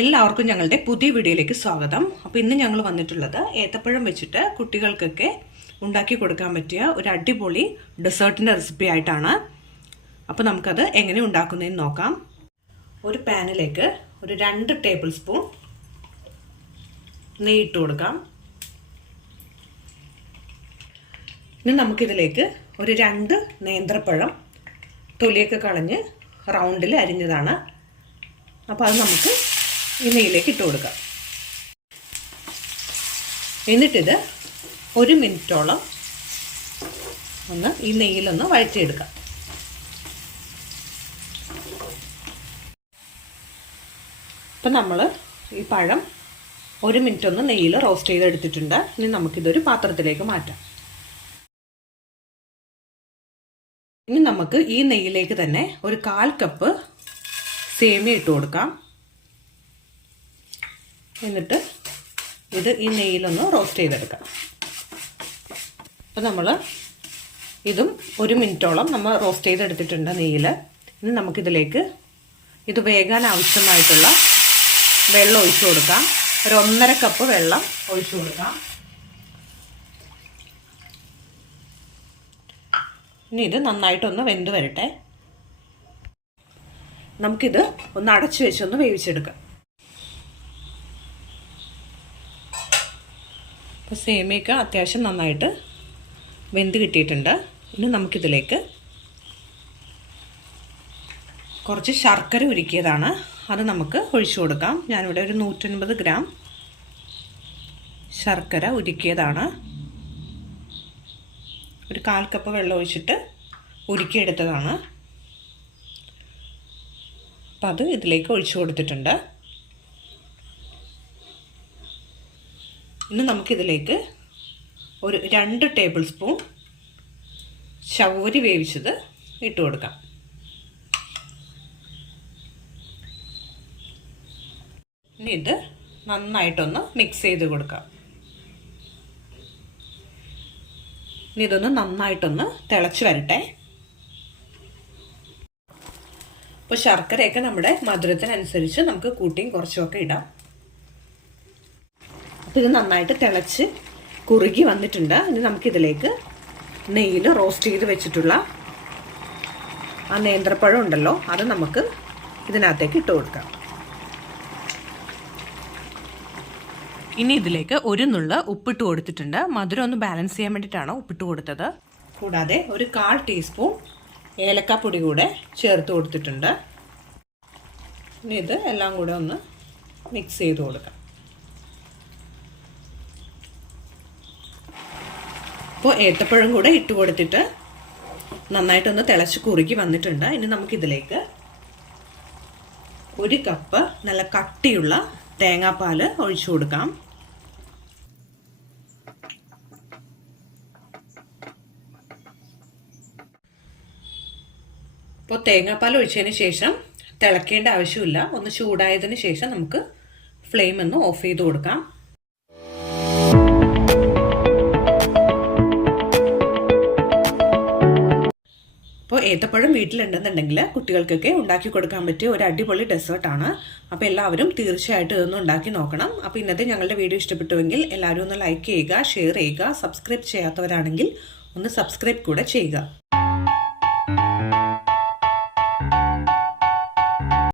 എല്ലാവർക്കും ഞങ്ങളുടെ പുതിയ വീഡിയോയിലേക്ക് സ്വാഗതം. അപ്പോൾ ഇന്ന് ഞങ്ങൾ വന്നിട്ടുള്ളത് ഏത്തപ്പഴം വെച്ചിട്ട് കുട്ടികൾക്കൊക്കെ ഉണ്ടാക്കി കൊടുക്കാൻ പറ്റിയ ഒരു അടിപൊളി ഡെസേർട്ടിൻ്റെ റെസിപ്പി ആയിട്ടാണ്. അപ്പോൾ നമുക്കത് എങ്ങനെ ഉണ്ടാക്കുന്നതെന്ന് നോക്കാം. ഒരു പാനിലേക്ക് ഒരു 2 ടേബിൾ സ്പൂൺ നെയ്യ് ഇട്ട് കൊടുക്കാം. ഇനി നമുക്കിതിലേക്ക് ഒരു 2 നേന്ത്രപ്പഴം തൊലിയൊക്കെ കളഞ്ഞ് റൗണ്ടിൽ അരിഞ്ഞതാണ്. അപ്പോൾ അത് നമുക്ക് ഈ നെയ്യിലേക്ക് ഇട്ട് കൊടുക്കാം. എന്നിട്ടിത് 1 മിനിറ്റോളം ഒന്ന് ഈ നെയ്യിലൊന്ന് വഴറ്റിയെടുക്കാം. അപ്പം നമ്മൾ ഈ പഴം 1 മിനിറ്റ് ഒന്ന് നെയ്യിൽ റോസ്റ്റ് ചെയ്തെടുത്തിട്ടുണ്ട്. ഇനി നമുക്കിതൊരു പാത്രത്തിലേക്ക് മാറ്റാം. ഇനി നമുക്ക് ഈ നെയ്യിലേക്ക് തന്നെ ഒരു 1/4 കപ്പ് സേമിയ ഇട്ട് കൊടുക്കാം. എന്നിട്ട് ഇത് ഈ നെയ്യിലൊന്ന് റോസ്റ്റ് ചെയ്തെടുക്കാം. അപ്പോൾ നമ്മൾ ഇതും 1 മിനിറ്റോളം നമ്മൾ റോസ്റ്റ് ചെയ്തെടുത്തിട്ടുണ്ട് നെയ്യിൽ. ഇനി നമുക്കിതിലേക്ക് ഇത് വേകാൻ ആവശ്യമായിട്ടുള്ള വെള്ളം ഒഴിച്ചു കൊടുക്കാം. ഒരു 1.5 കപ്പ് വെള്ളം ഒഴിച്ചു കൊടുക്കാം. ഇനി ഇത് നന്നായിട്ടൊന്ന് വെന്ത് വരട്ടെ. നമുക്കിത് ഒന്ന് അടച്ചു വെച്ചൊന്ന് വേവിച്ചെടുക്കാം. അപ്പോൾ സേമിയൊക്കെ അത്യാവശ്യം നന്നായിട്ട് വെന്ത് കിട്ടിയിട്ടുണ്ട്. ഇനി നമുക്കിതിലേക്ക് കുറച്ച് ശർക്കര ഉരുക്കിയതാണ്, അത് നമുക്ക് ഒഴിച്ചു കൊടുക്കാം. ഞാനിവിടെ ഒരു 150 ഗ്രാം ശർക്കര ഉരുക്കിയതാണ്. ഒരു 1/4 കപ്പ് വെള്ളം ഒഴിച്ചിട്ട് ഉരുക്കിയെടുത്തതാണ്. അപ്പോൾ അത് ഇതിലേക്ക് ഒഴിച്ചു കൊടുത്തിട്ടുണ്ട്. ഇനി നമുക്കിതിലേക്ക് ഒരു 2 ടേബിൾ സ്പൂൺ ചവ്വരി വേവിച്ചത് ഇട്ട് കൊടുക്കാം. ഇനി ഇത് നന്നായിട്ടൊന്ന് മിക്സ് ചെയ്ത് കൊടുക്കാം. ഇനി ഇതൊന്ന് നന്നായിട്ടൊന്ന് തിളച്ച് വരട്ടെ. ഇപ്പോൾ ശർക്കരയൊക്കെ നമ്മുടെ മധുരത്തിനനുസരിച്ച് നമുക്ക് കൂട്ടിയും കുറച്ചുമൊക്കെ ഇടാം. അപ്പോൾ ഇത് നന്നായിട്ട് തിളച്ച് കുറുകി വന്നിട്ടുണ്ട്. ഇനി നമുക്കിതിലേക്ക് നെയ്യിൽ റോസ്റ്റ് ചെയ്ത് വെച്ചിട്ടുള്ള ആ നേന്ത്രപ്പഴം ഉണ്ടല്ലോ, അത് നമുക്ക് ഇതിനകത്തേക്ക് ഇട്ട് കൊടുക്കാം. ഇനി ഇതിലേക്ക് ഒരു നുള്ള് ഉപ്പിട്ട് കൊടുത്തിട്ടുണ്ട്. മധുരം ഒന്ന് ബാലൻസ് ചെയ്യാൻ വേണ്ടിയിട്ടാണ് ഉപ്പിട്ട് കൊടുത്തത്. കൂടാതെ ഒരു 1/4 ടീസ്പൂൺ ഏലക്കാപ്പൊടി കൂടെ ചേർത്ത് കൊടുത്തിട്ടുണ്ട്. ഇനി ഇത് എല്ലാം കൂടെ ഒന്ന് മിക്സ് ചെയ്ത് കൊടുക്കാം. അപ്പോൾ ഏത്തപ്പഴം കൂടെ ഇട്ട് കൊടുത്തിട്ട് നന്നായിട്ടൊന്ന് തിളച്ച് കുറുകി വന്നിട്ടുണ്ട്. ഇനി നമുക്കിതിലേക്ക് 1 കപ്പ് നല്ല കട്ടിയുള്ള തേങ്ങാപ്പാൽ ഒഴിച്ചു കൊടുക്കാം. അപ്പോൾ തേങ്ങാപ്പാൽ ഒഴിച്ചതിന് ശേഷം തിളക്കേണ്ട ആവശ്യമില്ല. ഒന്ന് ചൂടായതിന് ശേഷം നമുക്ക് ഫ്ലെയിം ഒന്ന് ഓഫ് ചെയ്ത് കൊടുക്കാം. അപ്പോൾ ഏത്തപ്പഴം വീട്ടിലുണ്ടെന്നുണ്ടെങ്കിൽ കുട്ടികൾക്കൊക്കെ ഉണ്ടാക്കി കൊടുക്കാൻ പറ്റിയ ഒരു അടിപൊളി ഡെസേർട്ടാണ്. അപ്പോൾ എല്ലാവരും തീർച്ചയായിട്ടും ഇതൊന്നും ഉണ്ടാക്കി നോക്കണം. അപ്പോൾ ഇന്നത്തെ ഞങ്ങളുടെ വീഡിയോ ഇഷ്ടപ്പെട്ടുവെങ്കിൽ എല്ലാവരും ഒന്ന് ലൈക്ക് ചെയ്യുക, ഷെയർ ചെയ്യുക. സബ്സ്ക്രൈബ് ചെയ്യാത്തവരാണെങ്കിൽ ഒന്ന് സബ്സ്ക്രൈബ് കൂടെ ചെയ്യുക.